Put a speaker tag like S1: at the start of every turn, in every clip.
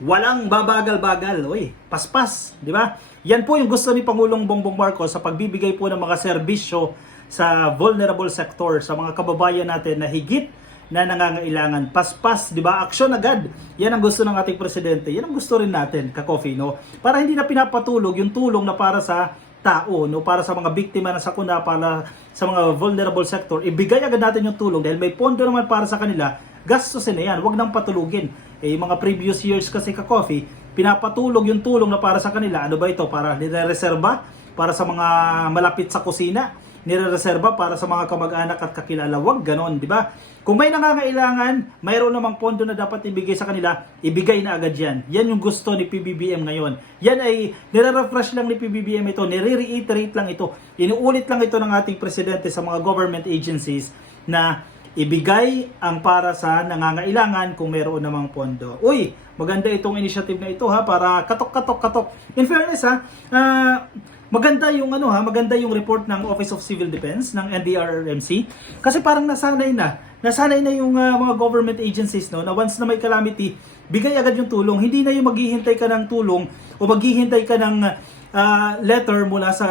S1: walang babagal-bagal. Uy, paspas, di ba? Yan po yung gusto ni Pangulong Bongbong Marcos sa pagbibigay po ng mga serbisyo sa vulnerable sector, sa mga kababayan natin na higit na nangangailangan. Paspas, di ba? Aksyon agad. Yan ang gusto ng ating presidente. Yan ang gusto rin natin, ka-coffee, no? Para hindi na pinapatulog yung tulong na para sa tao, no? Para sa mga biktima na sakuna, para sa mga vulnerable sector, ibigay agad natin yung tulong dahil may pondo naman para sa kanila, gastusin na yan. Huwag nang patulugin. Eh, mga previous years kasi ka-coffee, pinapatulog yung tulong na para sa kanila. Ano ba ito? Para nire-reserba? Para sa mga malapit sa kusina? Nire-reserba para sa mga kamag-anak at kakilala? Huwag ganon, di ba? Kung may nangangailangan, mayroon namang pondo na dapat ibigay sa kanila, ibigay na agad yan. Yan yung gusto ni PBBM ngayon. Yan ay nire-refresh lang ni PBBM ito, nire-reiterate lang ito. Inuulit lang ito ng ating presidente sa mga government agencies na ibigay ang para sa nangangailangan kung mayroon namang pondo. Uy, maganda itong initiative na ito ha para katok katok katok. In fairness ha, ah, maganda yung ano ha, maganda yung report ng Office of Civil Defense ng NDRRMC kasi parang nasanay na. Nasanay na yung ah, mga government agencies no na once na may calamity, bigay agad yung tulong. Hindi na yung maghihintay ka ng tulong o maghihintay ka ng ah, letter mula sa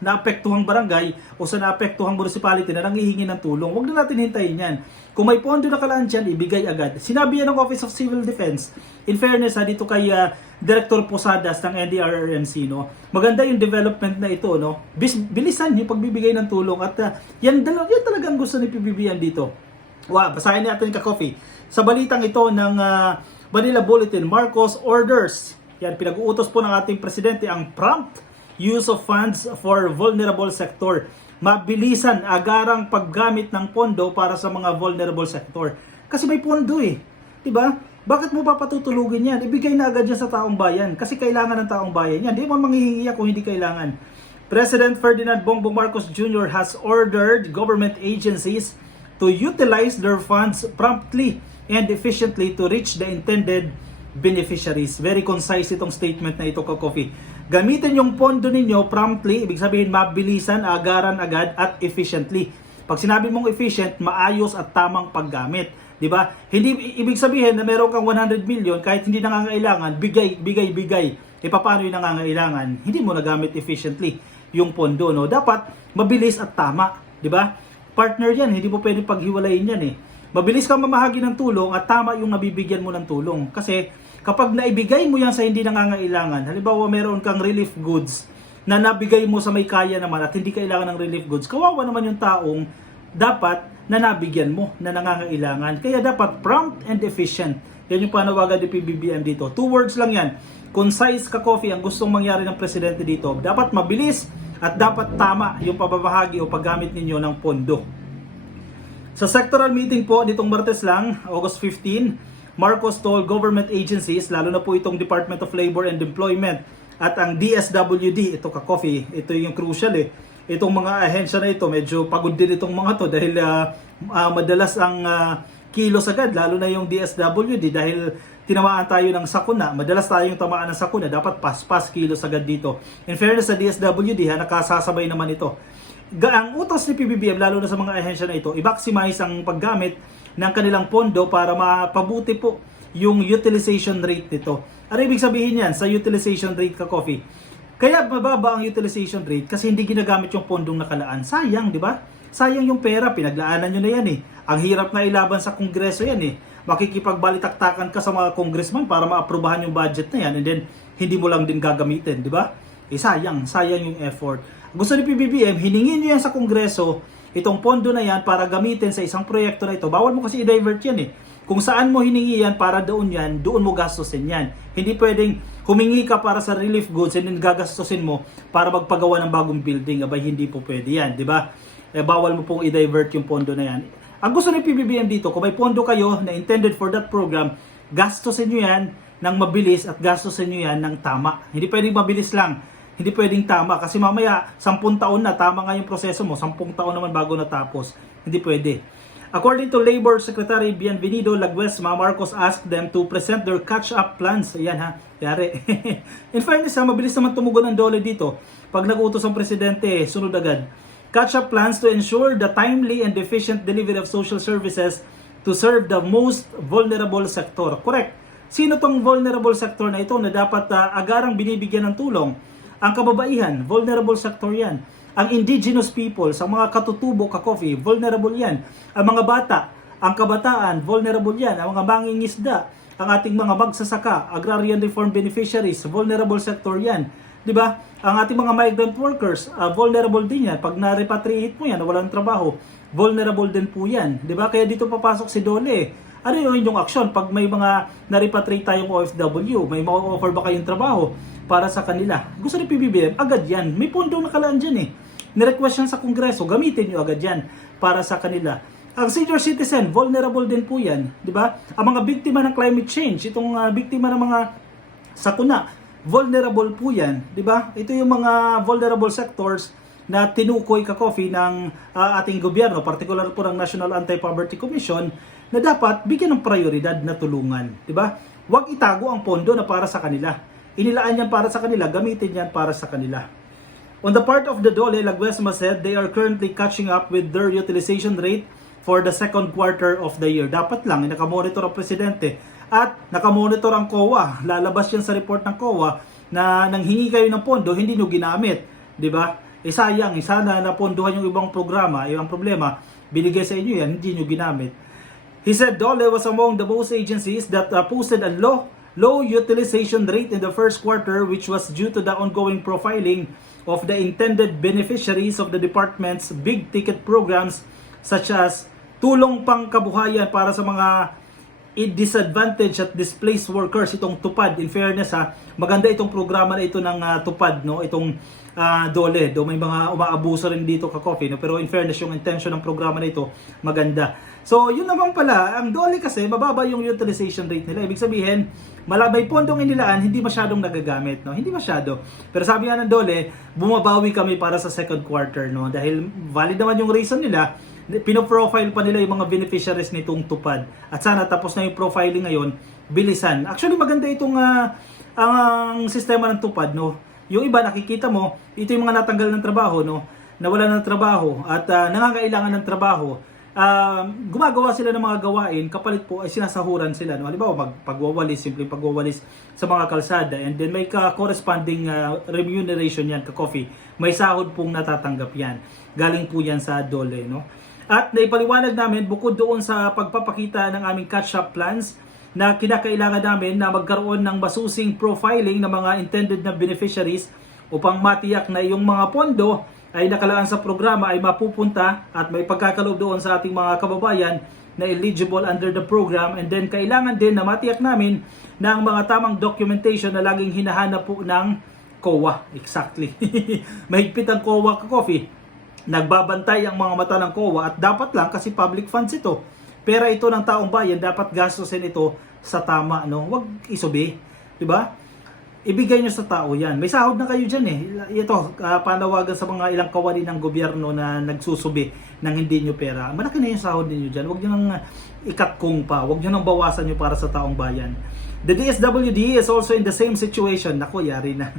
S1: naapektuhang barangay o sa naapektuhang municipality na nanghihingi ng tulong. Huwag na natin hintayin yan. Kung may pondo na kalaan dyan, ibigay agad. Sinabi yan ng Office of Civil Defense. In fairness, ha, dito kay ah, Director Posadas ng NDRRMC, no, maganda yung development na ito. No? Bis, bilisan yung pagbibigay ng tulong. At ah, yan, dalaw, yan talagang gusto ni PBBM dito. Wow, basahin natin ka coffee. Sa balitang ito ng ah, Manila Bulletin, Marcos orders. Yan, pinag-uutos po ng ating presidente ang prompt use of funds for vulnerable sector. Mabilisan, agarang paggamit ng pondo para sa mga vulnerable sector. Kasi may pondo eh. 'Di ba? Bakit mo papatutulugin yan? Ibigay na agad yan sa taong bayan. Kasi kailangan ng taong bayan yan. Di mo manghihingi yan kung hindi kailangan. President Ferdinand Bongbong Marcos Jr. has ordered government agencies to utilize their funds promptly and efficiently to reach the intended beneficiaries. Very concise itong statement na ito, Kokofi. Gamitin yung pondo ninyo promptly, ibig sabihin mabilisan, agaran agad at efficiently. Pag sinabi mong efficient, maayos at tamang paggamit. 'Di ba? Hindi ibig sabihin na meron kang 100 million kahit hindi nangangailangan, bigay, bigay, bigay. E paano yung nangangailangan? Hindi mo nagamit efficiently yung pondo, no? Dapat mabilis at tama, 'di ba? Partner 'yan, hindi mo pwedeng paghiwalayin 'yan eh. Mabilis kang mamahagi ng tulong at tama yung nabibigyan mo ng tulong. Kasi kapag naibigay mo yan sa hindi nangangailangan, halimbawa meron kang relief goods na nabigay mo sa may kaya naman at hindi kailangan ng relief goods, kawawa naman yung taong dapat na nabigyan mo na nangangailangan. Kaya dapat prompt and efficient. Yan yung panawagan ni PBBM dito. Two words lang yan. Concise ka coffee ang gustong mangyari ng presidente dito. Dapat mabilis at dapat tama yung pababahagi o paggamit ninyo ng pondo. Sa sectoral meeting po nitong Martes lang, August 15, Marcos told government agencies, lalo na po itong Department of Labor and Employment at ang DSWD, ito ka coffee, ito yung crucial eh. Itong mga ahensya na ito, medyo pagod din itong mga to dahil ah, ah, madalas ang ah, kilos agad, lalo na yung DSWD dahil tinamaan tayo ng sakuna. Madalas tayong tamaan ng sakuna, dapat pas-pas kilos agad dito. In fairness sa DSWD, ha, nakasasabay naman ito ang utos ni PBBM lalo na sa mga ahensya na ito, i-maximize ang paggamit ng kanilang pondo para mapabuti po yung utilization rate nito. Ano ibig sabihin yan sa utilization rate ka coffee? Kaya mababa ang utilization rate kasi hindi ginagamit yung pondong nakalaan. Sayang, di ba? Sayang yung pera, pinaglaanan nyo na yan eh. Ang hirap na ilaban sa kongreso yan eh. Makikipagbalitaktakan ka sa mga congressman para maaprubahan yung budget na yan and then hindi mo lang din gagamitin, di ba? Eh sayang, sayang yung effort. Gusto ni PBBM, hiningin nyo yan sa Kongreso, itong pondo na yan para gamitin sa isang proyekto na ito. Bawal mo kasi i-divert yan eh. Kung saan mo hiningi yan para doon yan, doon mo gastusin yan. Hindi pwedeng humingi ka para sa relief goods and then gagastusin mo para magpagawa ng bagong building. Abay, hindi po pwede yan, di ba? Eh, bawal mo pong i-divert yung pondo na yan. Ang gusto ni PBBM dito, kung may pondo kayo na intended for that program, gastusin nyo yan ng mabilis at gastusin nyo yan ng tama. Hindi pwedeng mabilis lang hindi pwedeng tama kasi mamaya 10 taon na tama nga yung proseso mo 10 taon naman bago natapos hindi pwede According to Labor Secretary Bienvenido Laguesma, Marcos asked them to present their catch-up plans. Ayan ha, yari. In fairness ha, mabilis naman tumugon ang dole dito. Pag nag-utos ang presidente, sunod agad. Catch-up plans to ensure the timely and efficient delivery of social services to serve the most vulnerable sector. Correct. Sino tong vulnerable sector na ito na dapat ah, agarang binibigyan ng tulong? Ang kababaihan, vulnerable sector yan. Ang indigenous people, sa mga katutubo ka coffee, vulnerable yan. Ang mga bata, ang kabataan, vulnerable yan. Ang mga mangingisda, ang ating mga magsasaka, agrarian reform beneficiaries, vulnerable sector yan. 'Di ba? Ang ating mga migrant workers, ah, vulnerable din yan. Pag na-repatriate mo yan, walang trabaho, vulnerable din po yan. 'Di ba? Kaya dito papasok si Dole. Ano yung inyong aksyon pag may mga na-repatriate tayong OFW? May ma-offer ba kayong trabaho para sa kanila? Gusto ni PBBM, agad yan. May pondo nakalaan dyan eh. Nirequest yan sa Kongreso, gamitin nyo agad yan para sa kanila. Ang senior citizen, vulnerable din po yan, di ba? Ang mga biktima ng climate change, itong ah, biktima ng mga sakuna, vulnerable po yan, di ba? Ito yung mga vulnerable sectors na tinukoy ka coffee ng ah, ating gobyerno, particular po ng National Anti-Poverty Commission, na dapat bigyan ng prioridad na tulungan, di ba? Huwag itago ang pondo na para sa kanila. Inilaan yan para sa kanila, gamitin yan para sa kanila. On the part of the Dole, Laguesma said they are currently catching up with their utilization rate for the second quarter of the year. Dapat lang, nakamonitor ang presidente at nakamonitor ang COA. Lalabas yan sa report ng COA na nang hingi kayo ng pondo, hindi nyo ginamit. Ba? Eh sayang, eh, sana napondohan yung ibang programa, ibang problema, binigay sa inyo yan, hindi nyo ginamit. He said Dole was among the most agencies that uh, posted a low low utilization rate in the first quarter which was due to the ongoing profiling of the intended beneficiaries of the department's big ticket programs such as tulong pangkabuhayan para sa mga disadvantaged at displaced workers itong tupad. In fairness ha maganda itong programa na ito ng ah, tupad no? Itong ah, dole do may mga umaabuso rin dito ka coffee no? Pero in fairness yung intention ng programa na ito maganda. So yun naman pala ang dole kasi mababa yung utilization rate nila. Ibig sabihin malabay pondong inilaan hindi masyadong nagagamit no? Hindi masyado. Pero sabi nga ng dole bumabawi kami para sa second quarter no? Dahil valid naman yung reason nila pinoprofile pa nila yung mga beneficiaries nitong tupad. At sana tapos na yung profiling ngayon, bilisan. Actually maganda itong ah, ang sistema ng tupad, no. Yung iba nakikita mo, ito yung mga natanggal ng trabaho, no. Nawala ng trabaho at ah, nangangailangan ng trabaho. Ah, gumagawa sila ng mga gawain, kapalit po ay sinasahuran sila. No? Halimbawa, mag, pagwawalis, simpleng pagwawalis sa mga kalsada. And then may ka corresponding ah, remuneration yan, ka-coffee. May sahod pong natatanggap yan. Galing po yan sa dole. No? At naipaliwanag namin bukod doon sa pagpapakita ng aming catch-up plans na kinakailangan namin na magkaroon ng masusing profiling ng mga intended na beneficiaries upang matiyak na yung mga pondo ay nakalaan sa programa ay mapupunta at may pagkakaloob doon sa ating mga kababayan na eligible under the program and then kailangan din na matiyak namin na ang mga tamang documentation na laging hinahanap po ng COA. Exactly. Mahigpit ang COA coffee nagbabantay ang mga mata ng COA at dapat lang kasi public funds ito. Pera ito ng taong bayan, dapat gastusin ito sa tama, no? Huwag isubi, 'di ba? Ibigay nyo sa tao 'yan. May sahod na kayo diyan eh. Ito, uh, panawagan sa mga ilang kawani ng gobyerno na nagsusubi ng hindi nyo pera. Malaki na yung sahod ninyo diyan. Huwag niyo nang ikatkong pa. Huwag niyo nang bawasan nyo para sa taong bayan. The DSWD is also in the same situation. Nako, yari na.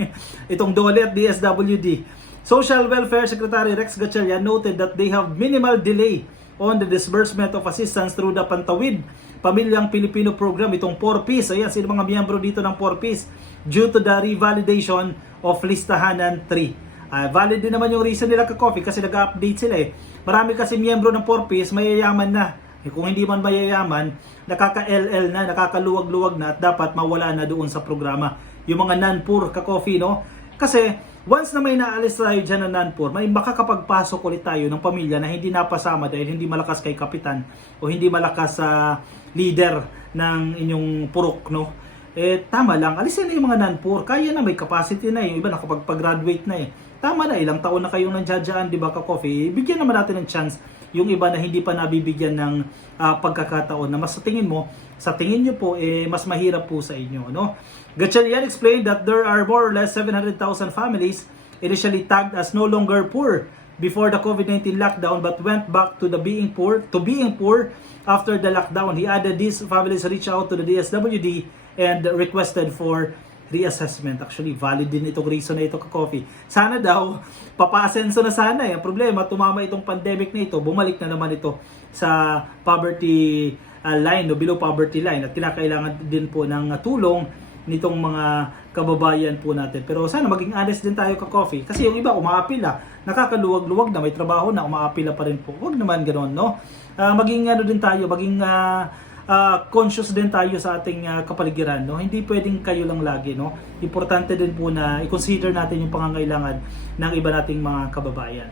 S1: Itong dole at DSWD Social Welfare Secretary Rex Gatchalian noted that they have minimal delay on the disbursement of assistance through the Pantawid Pamilyang Pilipino Program, itong 4Ps. Ayan, sino mga miyembro dito ng 4Ps due to the revalidation of listahanan 3. Uh, valid din naman yung reason nila ka-coffee kasi nag-update sila eh. Marami kasi miyembro ng 4Ps, mayayaman na. Eh, kung hindi man mayayaman, nakaka-LL na, nakakaluwag-luwag na at dapat mawala na doon sa programa. Yung mga non-poor ka-coffee, no? Kasi once na may naalis tayo dyan na non-poor, may makakapagpasok ulit tayo ng pamilya na hindi napasama dahil hindi malakas kay kapitan o hindi malakas sa leader ng inyong purok, no? Eh, tama lang. Alisin na yung mga non-poor. Kaya na, may capacity na. eh. Yung iba nakapag-graduate na eh. Tama na, ilang taon na kayong nandiyadyaan, di ba, ka-coffee? Bigyan naman natin ng chance yung iba na hindi pa nabibigyan ng ah, pagkakataon na mas sa tingin mo, sa tingin nyo po, eh, mas mahirap po sa inyo. No? Gatchalian explained that there are more or less 700,000 families initially tagged as no longer poor before the COVID-19 lockdown but went back to the being poor to being poor after the lockdown. He added these families reach out to the DSWD and requested for reassessment. Actually, valid din itong reason na ito ka-coffee. Sana daw, papasenso na sana eh. Ang problema, tumama itong pandemic na ito, bumalik na naman ito sa poverty ah, line o below poverty line at kinakailangan din po ng tulong nitong mga kababayan po natin. Pero sana maging honest din tayo ka coffee kasi yung iba umaapila, nakakaluwag-luwag na may trabaho na umaapila pa rin po. Huwag naman ganoon, no? Ah, maging ano din tayo, maging ah, ah, conscious din tayo sa ating ah, kapaligiran, no? Hindi pwedeng kayo lang lagi, no? Importante din po na i-consider natin yung pangangailangan ng iba nating mga kababayan.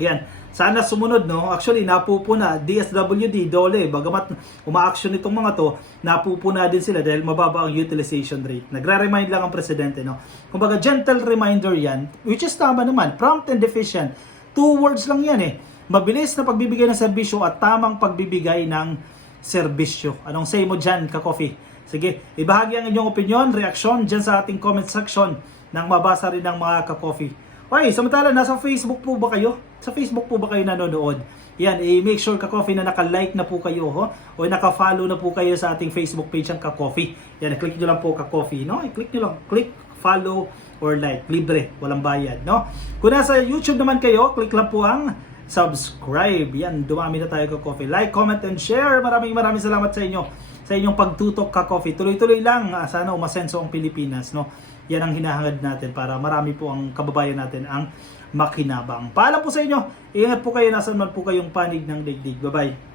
S1: Yan. Sana sumunod, no? Actually, napupuna. DSWD, DOLE, bagamat uma-action itong mga to, napupuna din sila dahil mababa ang utilization rate. Nagre-remind lang ang presidente, no? Kumbaga, gentle reminder yan, which is tama naman, prompt and efficient. Two words lang yan, eh. Mabilis na pagbibigay ng serbisyo at tamang pagbibigay ng serbisyo. Anong say mo dyan, ka-coffee? Sige, ibahagi ang inyong opinion, reaksyon dyan sa ating comment section nang mabasa rin ng mga ka-coffee. Okay, samantala, nasa Facebook po ba kayo? Sa Facebook po ba kayo nanonood? Yan, i-make sure ka-coffee na naka-like na po kayo ho? o naka-follow na po kayo sa ating Facebook page ang ka-coffee. Yan, click nyo lang po ka-coffee, no? I-click nyo lang, click, follow, or like. Libre, walang bayad, no? Kung nasa YouTube naman kayo, click lang po ang subscribe. Yan, dumami na tayo ka-coffee. Like, comment, and share. Maraming maraming salamat sa inyo sa inyong pagtutok ka-coffee. Tuloy-tuloy lang. ah, Sana umasenso ang Pilipinas, no? Yan ang hinahangad natin para marami po ang kababayan natin ang makinabang. Paalam po sa inyo. Ingat po kayo nasan man po kayong panig ng digdig. Bye-bye.